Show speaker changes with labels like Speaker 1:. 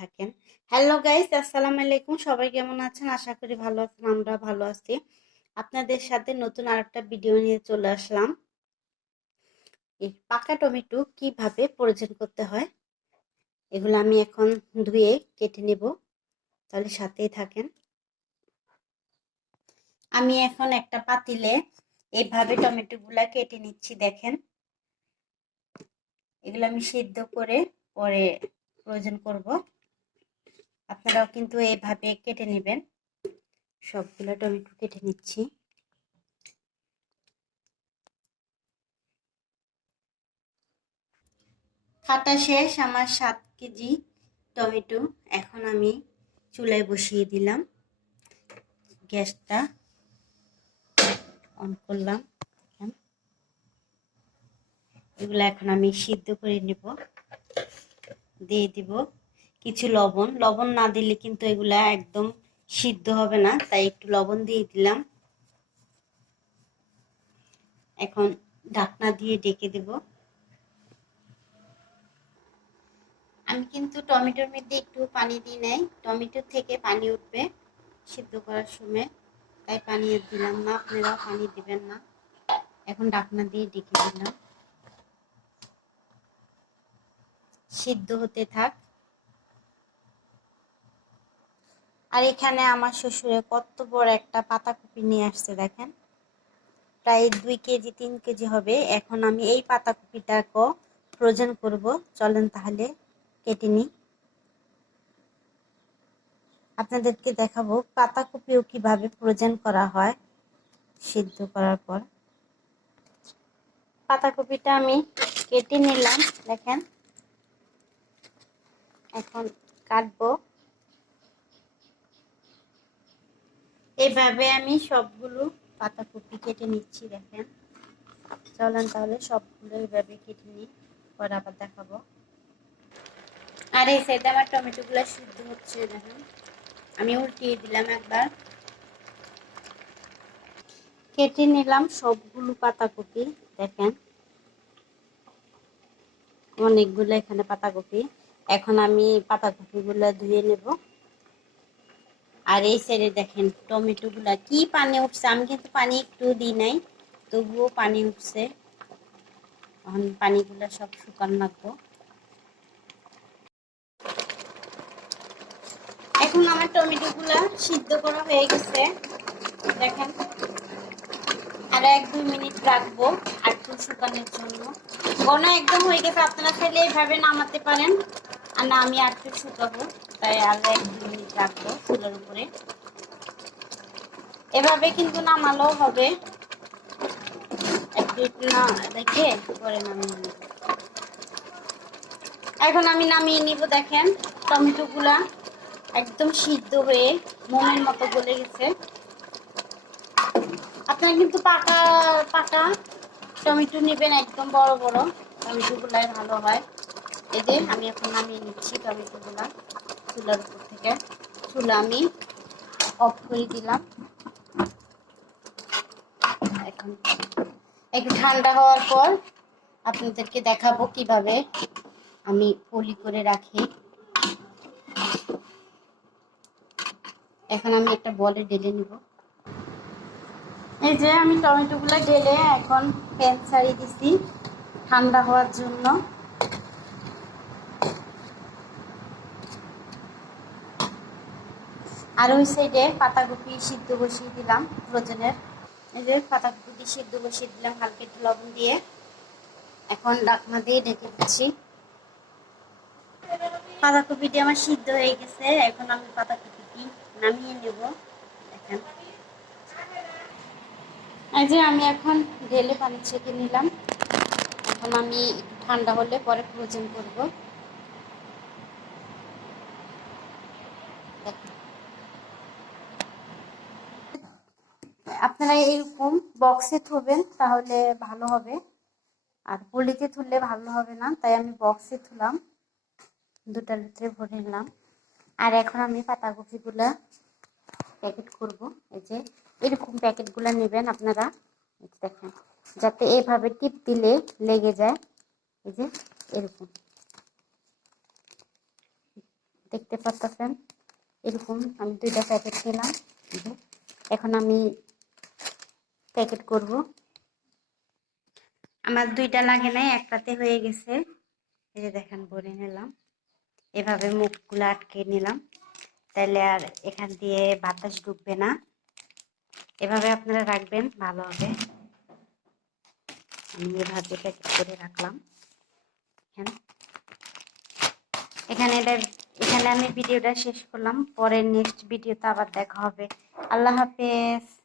Speaker 1: থাকেন। Hello guys আসসালামু আলাইকুম। সবাই কেমন আছেন? আশা করি ভালো আছেন আমরা ভালো আছি। আপনাদের সাথে নতুন আরেকটা ভিডিও নিয়ে চলে আসলাম। এই পাকা টমেটো কীভাবে পরিচয় করতে হয়, এগুলো আমি এখন ধুয়ে কেটে নেব। তাহলে সাথেই থাকেন। আমি এখন একটা পাতিলে এইভাবে টমেটো গুলা কেটে নিচ্ছি, দেখেন। এগুলো আমি সিদ্ধ করে পরে প্রয়োজন করব। আপনারাও কিন্তু এইভাবে কেটে নেবেন। সবগুলো টমেটো কেটে নিচ্ছি। কাটা শেষ, আমার সাত কেজি টমেটো এখন আমি চুলায় বসিয়ে দিলাম। গ্যাসটা অন করলাম। এগুলো এখন আমি সিদ্ধ করে নেব। দিয়ে দিব কিছু লবণ। লবণ না দিলে কিন্তু এগুলা একদম সিদ্ধ হবে না, তাই একটু লবণ দিয়ে দিলাম। এখন ঢাকনা দিয়ে ডেকে দেব। আমি কিন্তু টমেটোর মধ্যে একটু পানি দিই নাই। টমেটোর থেকে পানি উঠবে সিদ্ধ করার সময়। তাই পানি দিলাম না আপনারা পানি দিবেন না। এখন ঢাকনা দিয়ে ডেকে দিলাম। সিদ্ধ হতে থাক। আর এখানে আমার শ্বশুরে কত বড় একটা পাতাকপি নিয়ে আসছে, দেখেন। প্রায় দুই কেজি, তিন কেজি হবে। এখন আমি এই পাতাকপিটাকে প্রয়োজন করব। চলেন তাহলে কেটে নিই। আপনাদেরকে দেখাবো পাতাকপিও কীভাবে প্রয়োজন করা হয় সিদ্ধ করার পর। পাতাকপিটা আমি কেটে নিলাম, দেখেন। এখন কাটবো। এইভাবে আমি সবগুলো পাতাকপি কেটে নিচ্ছি, দেখেন। চলেন তাহলে সবগুলো এইভাবে কেটে নিই, পরে আবার দেখাবো। আর এই সাইডে আমার টমেটোগুলো সিদ্ধ হচ্ছে, দেখেন। আমি উল্টিয়ে দিলাম একবার। কেটে নিলাম সবগুলো পাতাকপি, দেখেন। অনেকগুলো এখানে পাতাকপি। এখন আমি পাতাকপিগুলো ধুয়ে নেব। আর এই সাইডে দেখেন টমেটো গুলা কি পানি উঠছে? আমি কিন্তু পানি একটু দিই নাই, তবুও পানি উঠছে। এখন পানিগুলো সব শুকান লাগবো। এখন আমার টমেটো গুলা সিদ্ধ করা হয়ে গেছে। দেখেন, আর এক দুই মিনিট রাখব আর একটু শুকানোর জন্য। ঘন একদম হয়ে গেছে, আপনারা খেলে এইভাবে নামাতে পারেন। আর না, আমি আর একটু শুকাবো, তাই আর এক দুই রাখব চুলের উপরে। এভাবে কিন্তু নামালেও হবে। দেখে পরে নামিয়ে এখন আমি নামিয়ে নিব দেখেন টমেটো গুলা একদম সিদ্ধ হয়ে মোমের মতো গলে গেছে। আপনার কিন্তু পাকা পাকা টমেটো নেবেন, একদম বড় বড় টমেটো গুলাই ভালো হয়। এদের আমি এখন নামিয়ে নিচ্ছি টমেটো গুলা চুলার উপর থেকে। চুলা আমি অফ করে দিলাম। এখন একটু ঠান্ডা হওয়ার পর আপনাদেরকে দেখাবো কীভাবে আমি পলি করে রাখি। এখন আমি একটা বলে ঢেলে নিব। এই যে আমি টমেটোগুলো ঢেলে এখন প্যান ছাড়িয়ে দিছি ঠান্ডা হওয়ার জন্য। আর ওই সাইডে পাতাকপি সিদ্ধ বসিয়ে দিলাম ফ্রোজেনের এই যে পাতাকপি সিদ্ধ বসিয়ে দিলাম, হালকা একটু লবণ দিয়ে। এখন ডাকনা দিয়ে ঢেকে দিচ্ছি। পাতাকপিটি আমার সিদ্ধ হয়ে গেছে, এখন আমি পাতাকপিটি নামিয়ে নেব। দেখেন। এই যে আমি এখন ঢেলে পানি ছেঁকে নিলাম। এখন আমি ঠান্ডা হলে পরে ফ্রোজেন করব। আপনারা এরকম বক্সে থবেন, তাহলে ভালো হবে। আর পলিতে তুললে ভালো হবে না, তাই আমি বক্সে তুলাম দুটার ভিতরে ভরে নিলাম। আর এখন আমি পাতাকপিগুলো প্যাকেট করব। এই যে এরকম প্যাকেটগুলো নেবেন আপনারা। দেখেন, যাতে এভাবে টিপ দিলে লেগে যায়। এই যে এরকম। দেখতে পাচ্ছেন? এরকম আমি দুইটা প্যাকেট নিলাম। এখন আমি প্যাকেট করব। আমার দুইটা লাগে নাই, একটাতে হয়ে গেছে। এই যে দেখেন, ভরে নিলাম। এভাবে মুখগুলো আটকে নিলাম। তাহলে আর এখান দিয়ে বাতাস ঢুকবে না। এভাবে আপনারা রাখবেন, ভালো হবে। আমি এভাবে প্যাকেট করে রাখলাম। এখানে এখানে এখানে আমি ভিডিওটা শেষ করলাম। পরে নেক্সট ভিডিওতে আবার দেখা হবে। আল্লাহ হাফেজ।